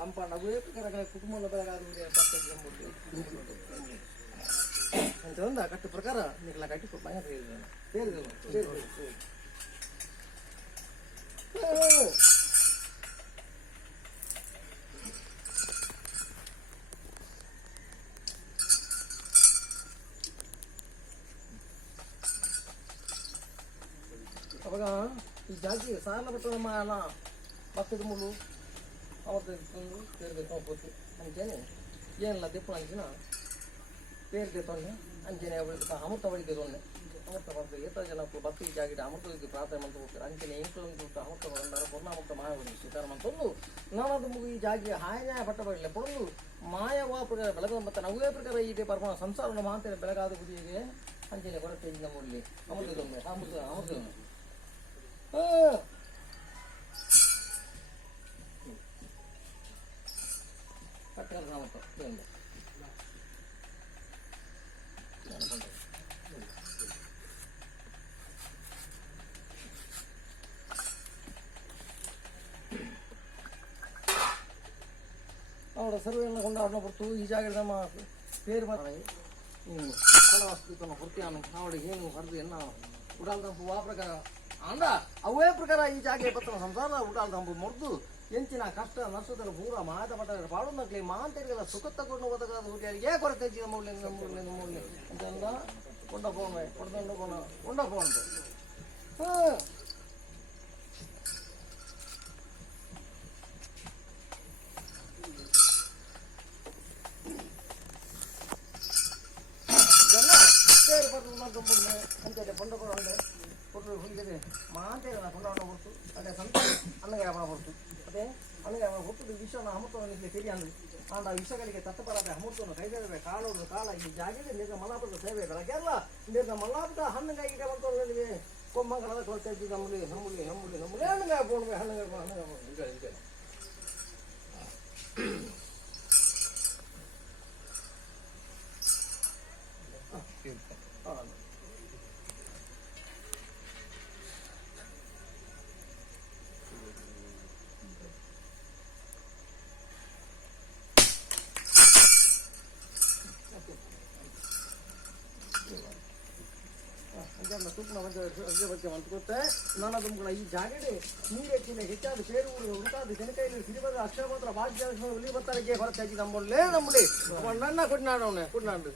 ತಂಪಾಂಡ ಅವೇ ಪ್ರಕಾರ ಕುಟುಂಬದ ಬೆಳಗಾದ್ರೆ ಅಂತ ಒಂದು ಕಟ್ಟು ಪ್ರಕಾರ ನಿಖಲ ಕಟ್ಟಿ ಭಯ ಅವಾಗ ಈ ಜಾತಿ ಸಾಲ ಬರ್ತದ ಅಲ್ಲ ಭಕ್ತದ ಮೂಲು ಅವತ್ತು ಸೇರ್ಬೇಕು ಹೋಗ್ಬೋದು ಅಂಜೇನೆ ಏನಿಲ್ಲ ದಿಪ್ಪು ಅಂಜಿನ పేరుకి తోనే అంజనే అమృత వడికి తోనే అమృత పడుతుంది ఏతో జన భక్తికి జాగిట అమృతకి ప్రార్థనమంతా ಹೋಗ್ತಾರೆ ಅಂಜನೆ ಇಂట్లో ಅಮೃತ ಬಂದಾರ ಪೂರ್ಣಾಮೃತ ಮಾಯ ಹೊಡಿ ಸೀತಾರಾಮಂತಂದು ನಾನದು ಈ ಜಾಗಿ ಹಾಯ ಪಟ್ಟ ಬರಲಿಲ್ಲ ಪಡಲು ಮಾಯವಾ ಪ್ರಕಾರ ಬೆಳಗ ಮತ್ತೆ ನವೇ ಪ್ರಕಾರ ಇದೆ ಪರಮ ಸಂಸಾರವನ್ನು ಮಾತ್ರ ಬೆಳಗಾದ ಬುದಿಗೆ ಅಂಜನೆ ಬರುತ್ತೆ ನಮ್ಮಲ್ಲಿ ಅಮೃತದೊಮ್ಮೆ ಅಮೃತ ಕಟ್ಟದ ನಾಮತ ಅವರ ಸರ್ವೆಯನ್ನು ಕೊಂಡಾಡನ ಬರ್ತು ಈ ಜಾಗದ ನಮ್ಮ పేరు ಮಾಡಿ ಹೊರ್ತಿಯಾನು ಅವಳಿಗೆ ಏನು ಹರಿದು ಎನ್ನ ಉಡಾಲ್ ದಂಪು ಆ ಪ್ರಕಾರ ಅಂದ ಅವೇ ಪ್ರಕಾರ ಈ ಜಾಗೆ ಬತ್ತನ ಸಂಸಾರ ಉಡಾಲ್ ದಂಪು ಮೊರ್ದು ಎಂಚಿನ ಕಷ್ಟ ನಷ್ಟದಲ್ಲಿ ಪೂರ ಮಾದ ಮಠ ಪಾಡು ಮಕ್ಕಳಿಗೆ ಮಾಂತರಿಗೆಲ್ಲ ಸುಖ ತಗೊಂಡು ಓದಗಾದ ಊಟಿಯಾರಿಗೆ ಕೊರತೆ ಮೂಲೆ ಅಂತಂದ ಕೊಂಡ ಪೋಣೆ ಕೊಡ್ಕೊಂಡು ಕೊಂಡ ಪೋಂಡು ಅಂತೆ ಕೊಂಡ ಕೊಡೋಂಡೆ ಕೊಟ್ಟು ಹೊಂದಿದೆ ಮಾಂತೇರ ಕೊಂಡಾಡ ಹೊರತು ಅದೇ ಸಂತ ಅನ್ನಗೆ ಅವನ ಹೊರತು ಅದೇ ಅನ್ನಗೆ ಅವನ ಹೊತ್ತು ವಿಷನ ಅಮೃತವನಿಗೆ ಸರಿಯಾಗಿ ಆಂಡ ವಿಷಗಳಿಗೆ ತತ್ತಪರಾದ ಅಮೃತವನ್ನು ಕೈದೇವೆ ಕಾಳೋದು ಕಾಳ ಈ ಜಾಗಕ್ಕೆ ನಿರ್ಗ ಮಲ್ಲಾಪುರದ ಸೇವೆ ಬೆಳಗ್ಗೆಲ್ಲ ನಿರ್ಗ ಮಲ್ಲಾಪುರ ಹಣ್ಣುಗಾಯಿಗೆ ಬಂದವರಿಗೆ ಕೊಮ್ಮಂಗಲದ ಕೊರತೆ ನಮ್ಮಲಿ ಹಣ್ಣುಗಾಯ ಬೋಣ್ವೆ ಹಣ್ಣುಗಾಯ ತೂಪನ ಬಗ್ಗೆ ಮಂತ್ಕೊತ್ತೆ ನನ್ನ ತುಂಬಗಳ ಈ ಜಾಗಡೆ ನೀರೆಚ್ಚಿನ ಹೆಚ್ಚಾದ ಸೇರು ಹುಡುಕಾದ ಜನಕೈಲಿ ಸಿರಿಬದ ಅಕ್ಷರಪತ್ರ ಭಾಗ್ಯ ಇಲ್ಲಿ ಬರ್ತಾರಿಗೆ ಹೊರತೆ ನಮ್ಮಲ್ಲೇ ನಮ್ಮಲ್ಲಿ ನನ್ನ ಕುಡ್ನಾಡವನೆ ಕುಡ್ನಾಡು